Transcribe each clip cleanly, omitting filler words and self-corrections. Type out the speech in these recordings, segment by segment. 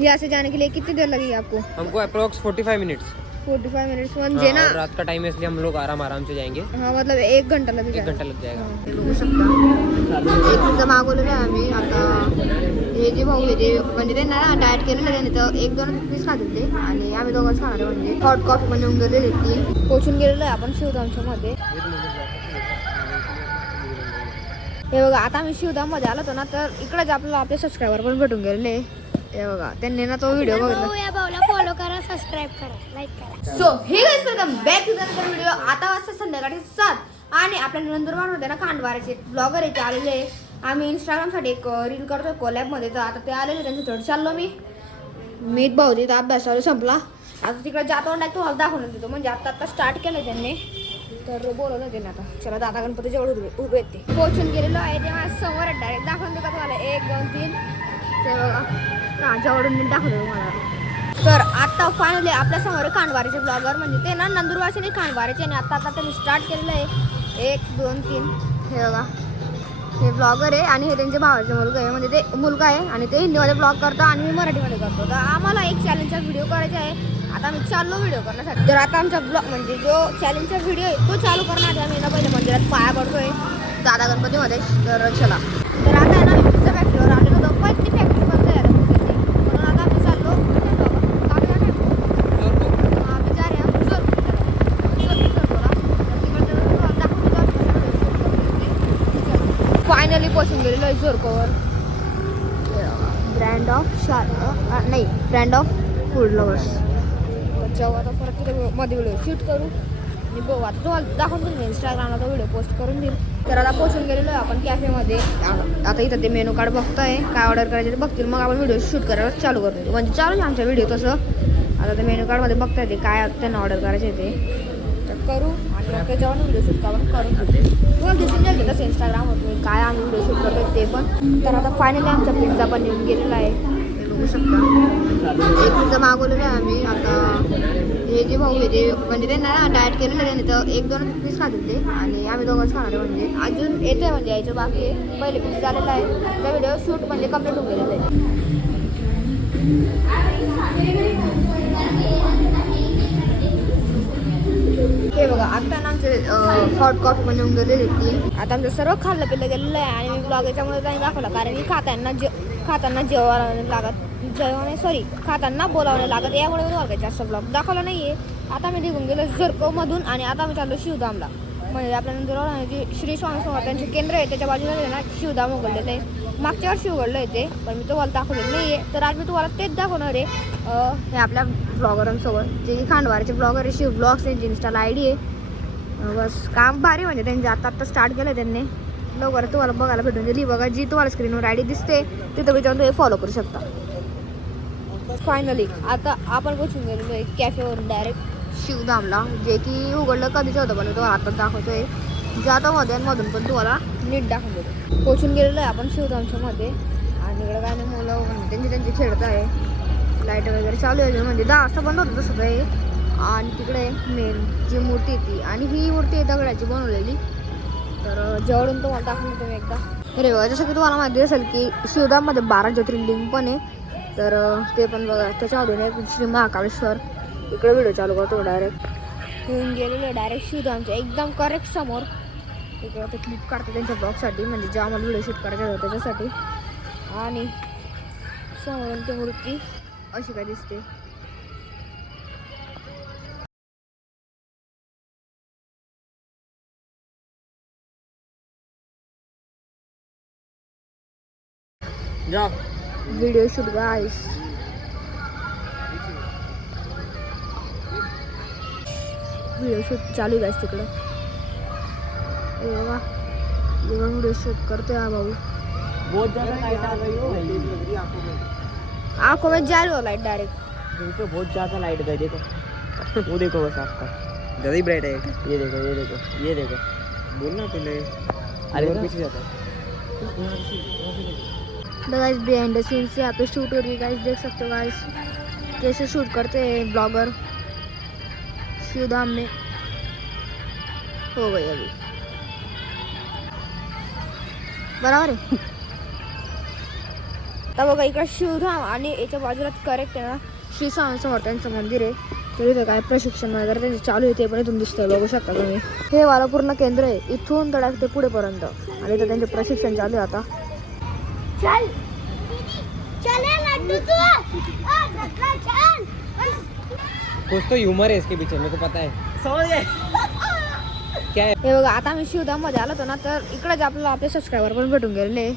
यहाँ से जाने के लिए कितनी देर लगेगी आपको? हमको अप्रोक्स 45 मिनट्स। 45 मिनट्स म्हणजे ना रात का टाइम है इसलिए हम लोग आराम से जाएंगे। हाँ मतलब 1 घंटा लगेगा। 1 घंटा लग जाएगा। बघू शकता एक पिझ्झा मागवलेला आहे आम्ही आता। हे जे भाऊ हे जे म्हणजे त्यांना ना डाएट केलेलं त्याने तर 1-2 पीस खातील ते आणि आम्ही दोघंच खाणार आहे। म्हणजे हॉट कॉफी पण येऊन गेलेली ती पोचून गेलेलो आहे आपण शिवधामच्या मध्ये। हे बघा आता आम्ही शिवधाम मध्ये आलो होतो ना तर इकडेच आपल्याला आपले सबस्क्रायबर पण भेटून गेलेले। हे बघा त्यांनी ना तो व्हिडिओ बघितला। या भाऊला फॉलो करा, सबस्क्राइब करा, लाईक करा। So hey guys welcome back to another video. आता वाजता संध्याकाळी 7 आणि आपल्या नंदुरबार मध्ये ना खांडवाराचे ब्लॉगर येते आलेले। आम्ही इंस्टाग्राम साठी एक रील करतो कोलॅब मध्ये तर आता ते आलेले त्यांच्याकडे चाललो मी भाऊजी तर अभ्यासाला संपला आता तिकडे जातो आणि तुम्हाला दाखवून देतो। म्हणजे आता स्टार्ट केलं त्यांनी तर बोलवलं त्यांनी आता चला दादा गणपती जवळ उभे आहेत ते पोहोचून गेलेलो आहे ते माझ्या समोर डायरेक्ट दाखवून देतो तुम्हाला 1 2 3 ते बघा जवळून मी दाखवतो तुम्हाला। तर आता फायनली आपल्या समोर खांडवारीचे ब्लॉगर म्हणजे ते ना नंदुरबारचे नाही खांडवारीचे आणि आता त्यांनी स्टार्ट केलेलं आहे 1 2 3 हे बघा हे ब्लॉगर आहे आणि हे त्यांच्या भावाचे मुलगा आहे म्हणजे ते मुलगा आहे आणि ते हिंदीमध्ये ब्लॉग करतो आणि मी मराठीमध्ये करतो। तर आम्हाला एक चॅलेंजचा व्हिडिओ करायचा आहे आता आम्ही चाललो व्हिडिओ करण्यासाठी। तर आता आमचा ब्लॉग म्हणजे जो चॅलेंजचा व्हिडिओ आहे तो चालू करण्यासाठी आम्ही ना पहिले मंदिरात पाया पडतोय दादा गणपतीमध्ये। तर चला तर आता आहे ना पिझ्झा फॅक्टरीवर आलेलो होतो पण ती फॅक्टरी बंद झाली म्हणून आता आम्ही चाललो फायनली पोहोचून गेलेलो आहे जोरकोवर। Brand of food lovers. जेव्हा आता परत तिथे मध्ये व्हिडिओ शूट करू आणि बघू आता तुम्हाला दाखवून देईल इंस्टाग्रामला तो व्हिडिओ पोस्ट करून देईल। तर आता पोहोचून गेलेलो आहे आपण कॅफेमध्ये। आता इथं ते मेनू कार्ड बघतोय काय ऑर्डर करायचे ते बघतील मग आपण व्हिडिओ शूट करायला चालू करतो। म्हणजे चालू आहे आमचा व्हिडिओ तसं आता ते मेनू कार्डमध्ये बघता येते काय त्यांना ऑर्डर करायचे ते तर करू आणि मग त्याच्यावर व्हिडिओ शूट करून तुम्हाला दिसून जाईल तसं इंस्टाग्रामवर काय आम्ही व्हिडिओ शूट करतो ते पण। तर आता फायनली आमचा पिझ्झा पण येऊन गेलेला आहे बघू शकता। एक पिझ्झा मागवलेला आहे आम्ही आता। हे जे भाऊ हे जे म्हणजे त्यांना डाएट केलेलं त्याने तर 1-2 पीस खातील ते आणि आम्ही दोघंच खाणार आहे। म्हणजे अजून येते म्हणजे यायचं बाकी आहे पहिले पीस झालेला आहे त्या व्हिडिओ शूट म्हणजे कम्प्लीट होऊन गेलेलं आहे। हे बघा आता ना आमचे हॉट कॉफी पण येऊन गेलेली ती आता आमचं सर्व खाल्लं पिल्लं गेलेलं आहे आणि मी ब्लॉग याच्यामुळे त्यांनी दाखवलं कारण की खाताना खाताना बोलावं लागत यामुळे मी जास्त ब्लॉग दाखवला नाही आहे। आता मी निघून गेलो जोरकोमधून आणि आता मी चाललो शिवधामला म्हणजे आपल्या नंतर जे श्री स्वामी समर्थांचे केंद्र आहे त्याच्या बाजूला ना शिवधाम उघडलेलं आहे। मागच्या वर्षी उघडलं आहे ते पण मी तुम्हाला दाखवलेलं नाही आहे तर आज मी तुम्हाला तेच दाखवणार आहे। हे आपल्या ब्लॉगरांसोबत जे खांडवारचे ब्लॉगर आहे शिव ब्लॉग्स त्यांची इंस्टाला ID आहे। बस काम भारी म्हणजे त्यांचे आता स्टार्ट केलं त्यांनी लवकर तुम्हाला बघायला भेटून गेली बघा जी तुम्हाला स्क्रीनवर ID दिसते तिथं जाऊन तुम्ही फॉलो करू शकता। फायनली आता आपण पोहोचून गेलेलो आहे कॅफेवर डायरेक्ट शिवधामला जे की उघडलं कधीच होतं पण तुम्हाला आता दाखवतोय जातो मध्ये मधून पण तुम्हाला नीट दाखवून देतो। पोहोचून गेलेलो आहे आपण शिवधामच्या मध्ये आणि इकडे काय नाही मुलं त्यांची खेळत आहे लाईट वगैरे चालू आहे म्हणजे 10 वाजता बंद होतं तसं काही। आणि तिकडे मेन जी मूर्ती ती आणि ही मूर्ती आहे दगडाची बनवलेली तर जवळून तुम्हाला दाखवून देतो मी एकदा। अरे बघा जसं की तुम्हाला माहिती असेल की शिवधाममध्ये 12 ज्योतिर्लिंग पण आहे तर ते पण बघा त्याच्यामधून एक श्री महाकालेश्वर इकडे व्हिडिओ चालू करतो डायरेक्ट येऊन गेलेलो डायरेक्ट शिवधामच्या एकदम करेक्ट समोर इकडं ते क्लिप काढतो त्यांच्या ब्लॉगसाठी म्हणजे जे आम्हाला व्हिडिओ शूट करायचा होता त्याच्यासाठी। आणि समोरून ती मूर्ती अशी काय दिसते video shoot guys video shoot चालू गाइस तिकडं बघा व्हिडिओ शूट करते हा भाऊ। बहुत ज़्यादा लाइट आ गई हो आंखों में जा रही हो लाइट डायरेक्ट देखो बहुत ज़्यादा लाइट गई देखो वो देखो बस आपका ज़्यादा ही ब्राइट है ये देखो बोलना पहले अरे पीछे जाता गाइस बिहाइंड द सीन से यहाँ पे शूट हो रही है गाइस देख सकते हो गाइस कैसे शूट करते हैं ब्लॉगर शिवधाम में। हो गई अभी बराबर है। आता बघा इकडे शिवधाम आणि याच्या बाजूला करेक्ट आहे ना श्री स्वामी समर्थांचं मंदिर आहे. तर इथं काय प्रशिक्षण वगैरे त्यांचे चालू आहे ते पण इथून दिसतंय, बघू शकता तुम्ही. हे वाला पूर्ण केंद्र आहे, इथून तडाक ते पुढेपर्यंत. आणि इथं त्यांचे प्रशिक्षण चालू आहे आता. चल चले लड्डू तू चल. कुछ तो ह्यूमर है इसके पीछे, मेरे को पता है. समझ गए क्या है? हे बघा आता आम्ही शिवधाम मध्ये आलो होतो ना, तर इकडे आपल्याला आपले सबस्क्रायबर पण भेटून गेलेले.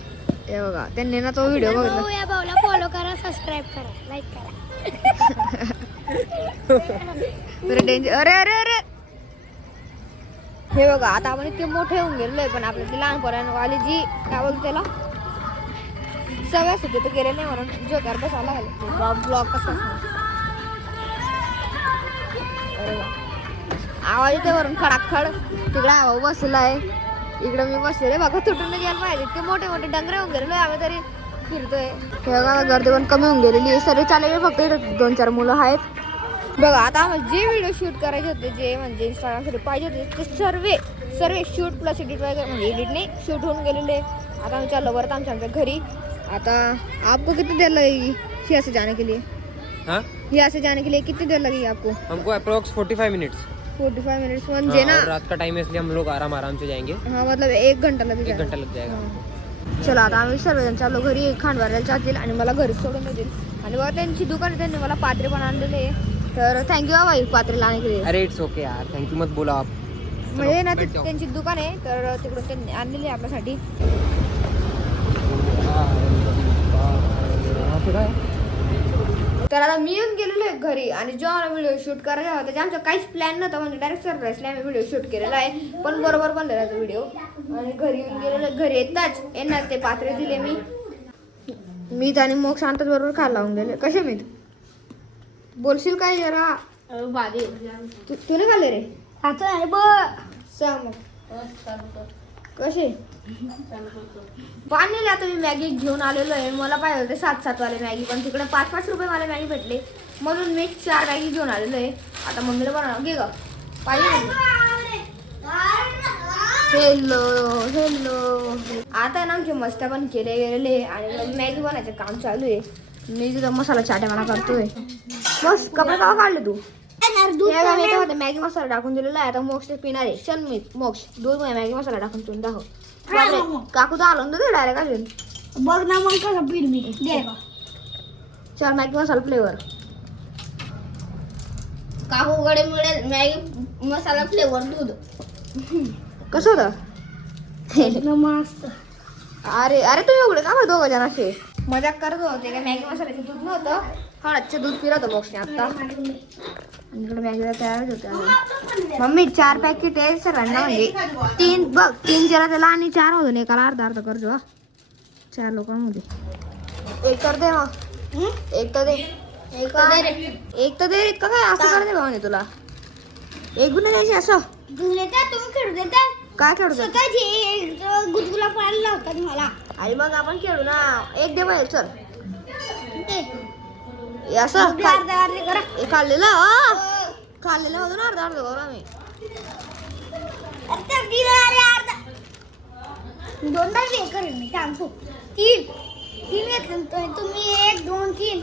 हे बघा त्यांनी ना तो व्हिडिओ बघितला. या भाऊला फॉलो करा, सबस्क्राईब करा, लाईक करा. अरे डेंजर, अरे अरे अरे. हे बघा आता आपण इतके मोठे होऊन गेलेलो आहे, पण आपल्या ती लहानपणावाली जी काय बोलतो त्याला सगळ्या सुद्धा तर गेले नाही म्हणून जोकार बसायला लागले. ब्लॉग कसा अरे वा. आवाज येते वरून खडाखड. तिकडे आवा बसला आहे, इकडे मी बसलेले बघा तुटून गेला पाहिजे. इतके मोठे मोठे डंगरे होऊन गेलेलो आम्ही तरी फिरतोय. हे बघा गर्दी पण कमी होऊन गेलेली आहे, सर्व चालले. फक्त इथं 2-4 मुलं आहेत. बघा आता आम्हाला जे व्हिडिओ शूट करायचे होते, जे म्हणजे इंस्टाग्रामसाठी पाहिजे होते ते सर्व शूट प्लस एडिट वगैरे म्हणजे एडिट नाही शूट होऊन गेलेले. आता आम्ही चाललो परत आमच्या घरी. आता आपको कितनी देर लगेगी यहाँ से जाने के लिए? हाँ, यहाँ से जाने के लिए कितनी देर लगेगी आपको? हमको अप्रोक्स 45 मिनट्स. 45 मिनट्स म्हणजे ना. और रात का टाइम है इसलिए हम लोग आराम से जाएंगे. हाँ मतलब 1 घंटा लगेगा. 1 घंटा लग जाएगा. चला आता आम्ही सर्वजण चाललो घरी. खांडवाऱ्याला जातील आणि मला घरी सोडून देतील. आणि बघा त्यांची दुकान, त्यांनी मला पात्रे पण आणलेले आहे. तर थँक्यू भाई पात्रे लाने के लिए. अरे इट्स ओके यार, थँक्यू मत बोला आप. म्हणजे ना त्यांची दुकान आहे, तर तिकडून त्यांनी आणलेली आहे आपल्यासाठी. तर आता मी येऊन गेलेलो आहे घरी. आणि जो आम्हाला व्हिडिओ शूट करायचा होता त्याच्या आमचा काहीच प्लॅन नव्हता, म्हणजे डायरेक्ट सरप्राईजला आम्ही व्हिडिओ शूट केलेला आहे. पण बरोबर बनलेला तो व्हिडिओ. आणि घरी येऊन गेलेलो, घरी येताच येणार ते पात्रे दिले मी आणि मग शांतच बरोबर खायला लावून गेले. कसे मी बोलशील काय जरा? तू नाही खाल्ले रे? आता आहे बघ. सांग मग कसे पाणी आता मी मॅगी घेऊन आलेलो आहे. मला पाहिजे होते 7-7 वाले मॅगी, पण तिकडे 5-5 रुपये मला मॅगी भेटले म्हणून मी 4 मॅगी घेऊन आलेलो आहे. आता मम्मीला बनव घे ग पाहिजे. हेलो आता ना आमचे मस्त पण केले गेलेले आणि मॅगी बनायचं काम चालू आहे. मी तिथं मसाला चाटेमाना करतोय. बस कपडे का काढले तू? मॅगी मसाला टाकून दिलेला आहे. आता मोक्ष पिणार आहे. चल मी मोक्ष दूध मॅगी मसाला टाकून पिऊन दाखव. काकू तर आलो ना डायरेक्ट अजून. बघ ना मग कसं पीठ मी दे. चल मॅगी मसाला फ्लेवर. काकूकडे मिळेल मॅगी मसाला फ्लेवर दूध. कसं होतं? मस्त. अरे अरे तुम्ही उघडे का दोघं जण असे मजाक करत होते का? मॅगी मसाल्याचं दूध नव्हतं, हळदचं दूध पिलं होतं मोक्षने आता. आणि इकडे मॅगीला तयारच होते. मम्मी 4 पॅकेट आहे सर्वांना, म्हणजे 3 बघ 3 जरा त्याला आणि 4 होतं एकाला अर्धा करजो. हा 4 लोकांमध्ये 1 तर दे. मग 1 तर दे. एक तर दे. इतकं काय असं कर दे भावाने तुला. 1 गुन्हा द्यायची असं तुम्ही खेळू देता काय खेळतो? स्वतःची गुदगुला पडायला लावतात मला. आणि मग आपण खेळू ना. 1 दे बाहेर. चल असं अर्धे करा. खाल्लेलं खाल्लेलं होतं ना अर्धा करू आम्ही. दोनदा हे करेन मी. थांबतो 3 घेतले तुम्ही. 1 2 3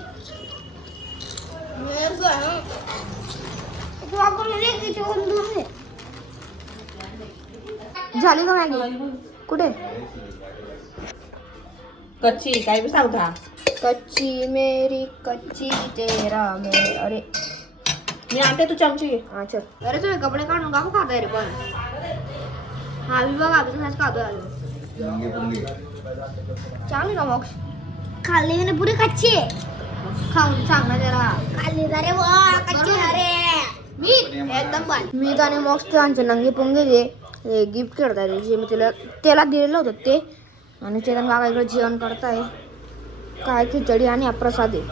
झाली का मॅगी? कुठे कच्ची काय बी सावधा. कच्ची मेरी कच्ची तेरा मे. अरे मी आणते तू चमची. हा चल. अरे तुम्ही कपडे काढून काकू खाताय रे पण. हा मी बघा तुझ्याच खातोय अजून. चांगली का मोक्ष? खाल्ली ना पुरी कच्ची खाऊन सांग ना जरा. खाल्ली अरे वा कच्ची. अरे मी एकदम बाय. मी आणि मोक्ष त्यांचे नंगे पुंगे जे गिफ्ट करताय जे मी त्याला दिलेलं होतं ते. आणि चेतन काका इकडे जेवण करताय. काय खिचडी आणि हा प्रसाद आहे.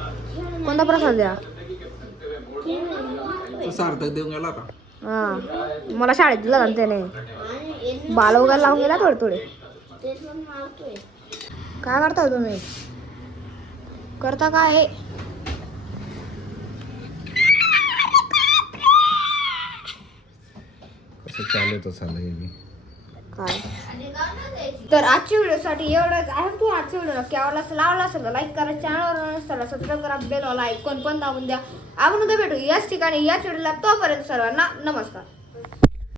कोणता प्रसाद द्या? सार्थक देऊन गेला का? हा मला शाळेत दिला ना त्याने. बाल वगैरे लावून गेला थोडे. काय करताय तुम्ही? करता काय? कसं चालू तो चालू काय तर आजच्या व्हिडिओसाठी एवढंच. आय होप तू आजच्या व्हिडिओ नक्की आवडला असेल. आवडला असेल तर लाईक करा, चॅनलवर नसताना सबस्क्राईब करा, बेल वाला आयकॉन पण दाबून द्या. आपण उद्या भेटू याच ठिकाणी याच व्हिडिओला. तोपर्यंत सर्वांना नमस्कार.